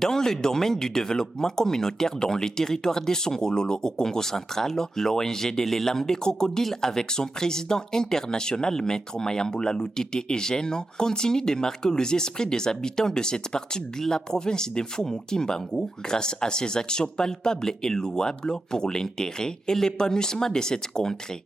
Dans le domaine du développement communautaire dans le territoire de Songololo au Congo central, l'ONG de l'Élam des crocodiles avec son président international Maître Mayambula Lutete Eugène continue de marquer les esprits des habitants de cette partie de la province de Mfumu-Kimbangu grâce à ses actions palpables et louables pour l'intérêt et l'épanouissement de cette contrée.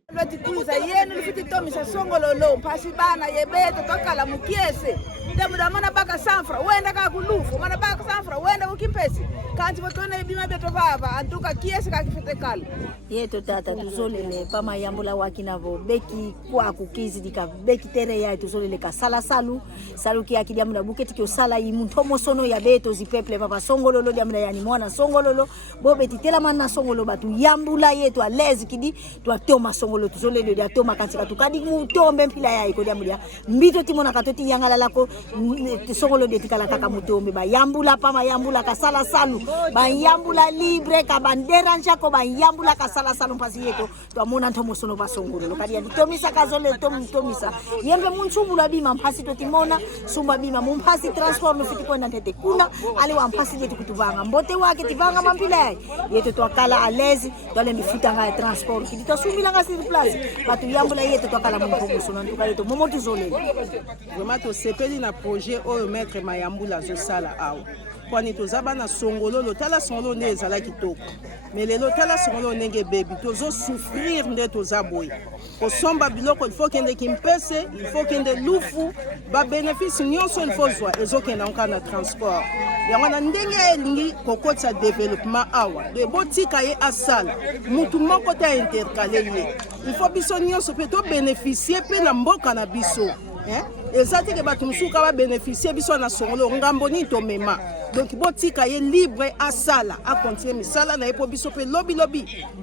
Yeto tata tuzolele pa mayambula wakinavo beki kwa kukizi dika beki tere ya tuzolele ka sala salu ki akidia mna buketi kyo sala yi muntomo sono ya beto zipeple papa songololo dia mna yani mwana songololo bobe titela manna songolo batu yambula yetu alezi kidi twatoma songolo tuzolele dia toma katika tukadi mutombe mpila ya iko dia mlia mbito timona katoti yangala lako songolo de tikala kaka mutombe ba yambula pa mayambula ka sala salu ba yambula libre ka bandera njako ba yambula ka sala salu mpasi yeto twamona ntomo sono ba songolo kadi ya tomisa kazole tomisa yembe munchumbula bima mpasi totimona sumba bima mumpasi transport no fitiko na tete kuna ale wa mpasi yetu kutuvanga mbote wake tivanga mampila yeto twakala alezi twale mifuta nga transport kidi tosumila nga sur place batu yambula yeto twakala muntomo sono ntuka yeto momotu zole vraiment to sepeli na projet oyo maître Mayambula zo sala awo kwani tozaba na songololo tala songolo nde ezala kitoko mais lelo tala songolo ndenge bebi tozo souffrir nde tozaboy kosomba biloko il faut kende kimpese il faut kende lufu ba bénéfice nyonso il faut zwa ezokenda nka na transport yango na ndenge elingi kokotisa développement awa de botika ye asala mutu moko ta intercalé ye il faut biso nyonso pe to bénéficier pe na mboka na biso ezati ke bato musuka ba bénéficier biso na songolo ngambo ni to mema donc botika ye libre asala a continuer misala na epo biso pe lobi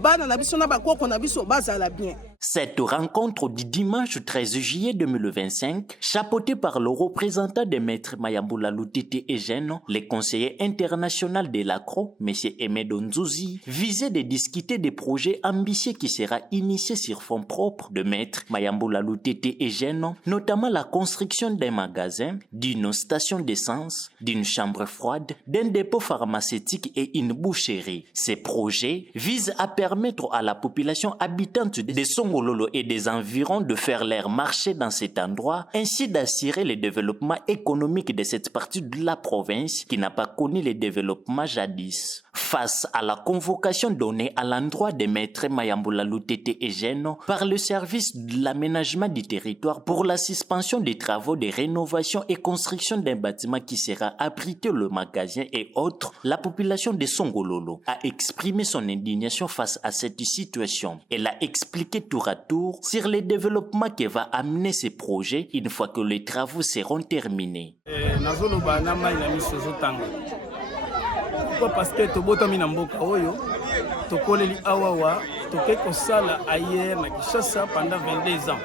bana na biso na bakoko na biso bazala bien. Cette rencontre du dimanche 13 juillet 2025, chapeautée par le représentant de Maître Mayambula Lutete Eugène, le conseiller international de l'ACRO, M. Emedo Nzuzi, visait de discuter des projets ambitieux qui sera initié sur fonds propres de Maître Mayambula Lutete Eugène, notamment la construction d'un magasin, d'une station d'essence, d'une chambre froide, d'un dépôt pharmaceutique et une boucherie. Ces projets visent à permettre à la population habitante de Songololo et des environs de faire leur marché dans cet endroit, ainsi d'assurer le développement économique de cette partie de la province qui n'a pas connu le développement jadis. Face à la convocation donnée à l'endroit de Maître Mayambula Lutete Eugène par le service de l'aménagement du territoire pour la suspension des travaux de rénovation et construction d'un bâtiment qui sera abrité le magasin et autres, la population de Songololo a exprimé son indignation face à cette situation. Elle a expliqué tour à tour sur le développement que va amener ce projet une fois que les travaux seront terminés. Parce que tobotami na mboka oyo tokoleli awawa toke kosala ayer na Kinshasa pendant 22 ans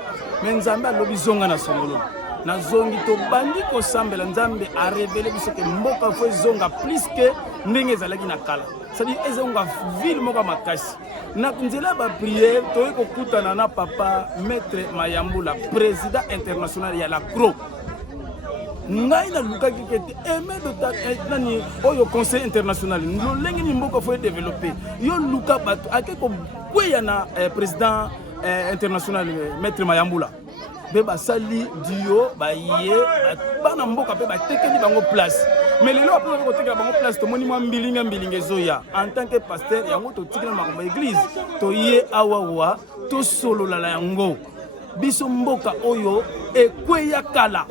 mais nzambe alobi zonga na songolo na zongi to bandi kosambela nzambe a révélé biso ke mboka fo zonga plus que ndenge ezalaki na kala c'est-à-dire ezonga ville moko makasi na nzela ba prière to ekokutana na papa Maître Mayambula président international ya la CRO ngai na luka kikete Emedo nani oyo conseil international lolengi ni mboka fo développer yo luka bato akeko kweya na président international Maître Mayambula be basali dio baye bana mboka pe batekeli bango place mais lelo après ko tekela bango place to moni mwa mbilinga zoya en tant que pasteur yango to tikela makomba église to ye awawa to solola la yango biso mboka oyo ekweya kala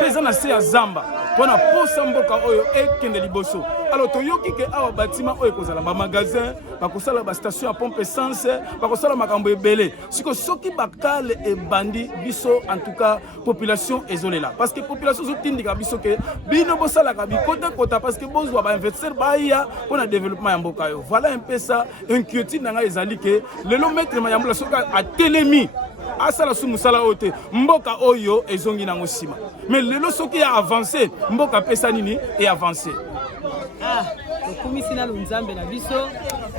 pesa na se ya zamba pona posa mboka oyo ekende liboso alors toyoki ke awa bâtiment oyo kozala ba magasin bakosala ba station à pompe essence bakosala makambo ebele siko soki bakale e bandi biso en tout cas population ezolela parce que population zotindika biso ke bino bosala ka bikota kota parce que bozwa ba investisseur baya pona développement ya mboka yo voilà un peu ça inquiétude nga ezali ke lelo Maître Mayambula soka a telemi asala su musala ote mboka oyo ezongi nango sima mais lelo soki ya avancer mboka pesa nini et avancer tokumisi nalo nzambe na biso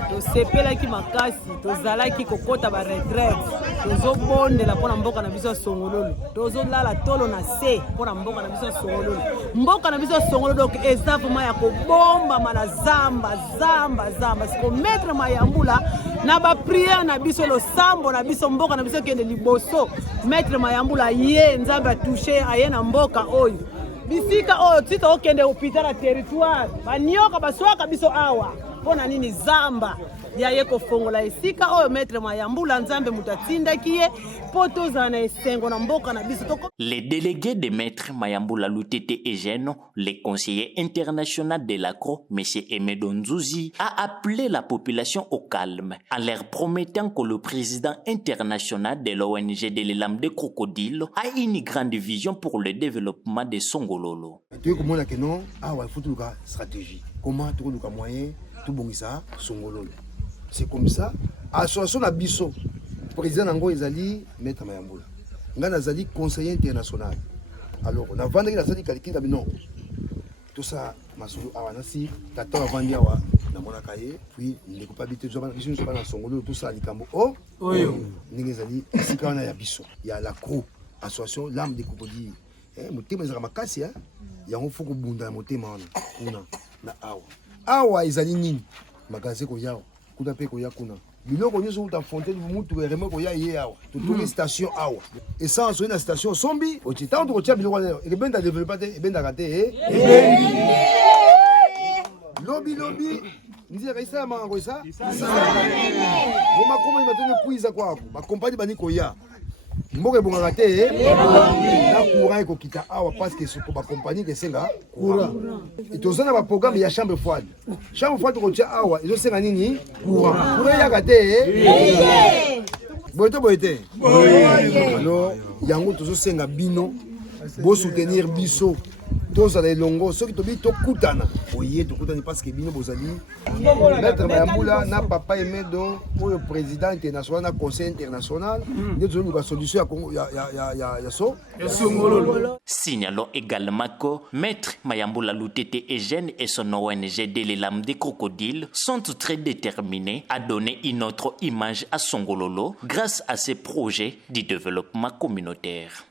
tosepelaki makasi tozalaki kokota baretraite tozobondela mpona mboka na biso ya songololo tozolala tolo na se mpona mboka na biso ya songololo mboka na biso ya songololo donc eza vraimen ya kobombama na zamba siko maître Mayambula na bapriere na biso losambo na biso mboka na biso kende liboso maître Mayambula ye nzambe atouche aye na mboka oyo bisika oyo tito okende hôpital na territoire banyoka baswaka biso awa mpona nini zamba yaye kofongola esika oyo maître Mayambula nzambe mutatindaki ye po tozala na esengo na mboka na biso. Les délégués de maître Mayambula Lutete Eugène, le conseiller international de l'ACRO, M. Aimé Donzouzi, a appelé la population au calme en leur promettant que le président international de l'ONG de l'Élam des crocodiles a une grande vision pour le développement de Songololo. Tu comprends que non, il faut une stratégie. Comment tu as un moyen tout bon ça Songololo. C'est comme ça. Association na biso président nango ezali maître Mayambula. Ngana zali conseiller international. Alors on a vendu la zali calcul non. Tout ça masolo awanasi tata vandi awa na mona kaye puis ne ko pas habiter zo bana biso na Songololo tout ça likambo. Oh oyo ninge zali sikana ya biso. Ya la CRO association l'âme des crocodiles. Motema ezaka makasi yango foko bunda motema wana kuna na awa ezali nini magasin ko yawo kuda pe ko yakuna biloko nyoso uta fontaine mutu remo ko ya ye awa to station awa essence na station sombi o titanto ko tia biloko na e benda développer te e benda raté lobby nzira isa mango isa ngoma koma imatene kuiza kwako ba compagnie bani ko ya mboke bongaka te na courant ekokita awa parce que soko bacompagnie kesenga courant tozana baprogramme ya chambre froide kotia awa ezosenga nini courant eyaka te boye te alors yango tozosenga bino bosoutenir biso tozala elongo soki tobi tokutana oye tokutani parce que bino bozali maître Mayambula na papa Aimé Don oyo président international na conseil international nde tozoluka solution ya Songololo. Signalons également que maître Mayambula Lutete Eugène et son ONG de l'Élam des crocodiles sont très déterminés à donner une autre image à Songololo grâce à ces projets de développement communautaire.